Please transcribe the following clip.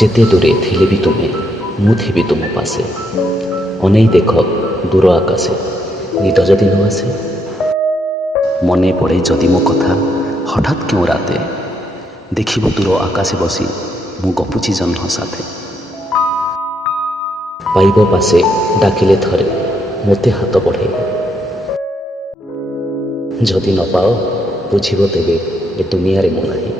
ଯେତେ ଦୂରେ ଥିଲେ ବି ତୁମେ, ମୁଁ ଥିବି ତୁମ ପାଶେ। ଅନେଇ ଦେଖ ଦୂର ଆକାଶେ, ନିଦ ଯଦି ନ ଆସେ। ମନେ ପଡ଼େ ଯଦି ମୋ କଥା ହଠାତ୍ କେଉଁ ରାତେ, ଦେଖିବ ଦୂର ଆକାଶେ ବସି ମୁଁ ଗପୁଛି ଜହ୍ନ ସାଥେ। ପାଇବ ପାଶେ ଡାକିଲେ ଥରେ, ମୋତେ ହାତ ବଢ଼ାଇ। ଯଦି ନ ପାଅ ବୁଝିବ ତେବେ ଏ ଦୁନିଆରେ ମୁଁ ନାହିଁ।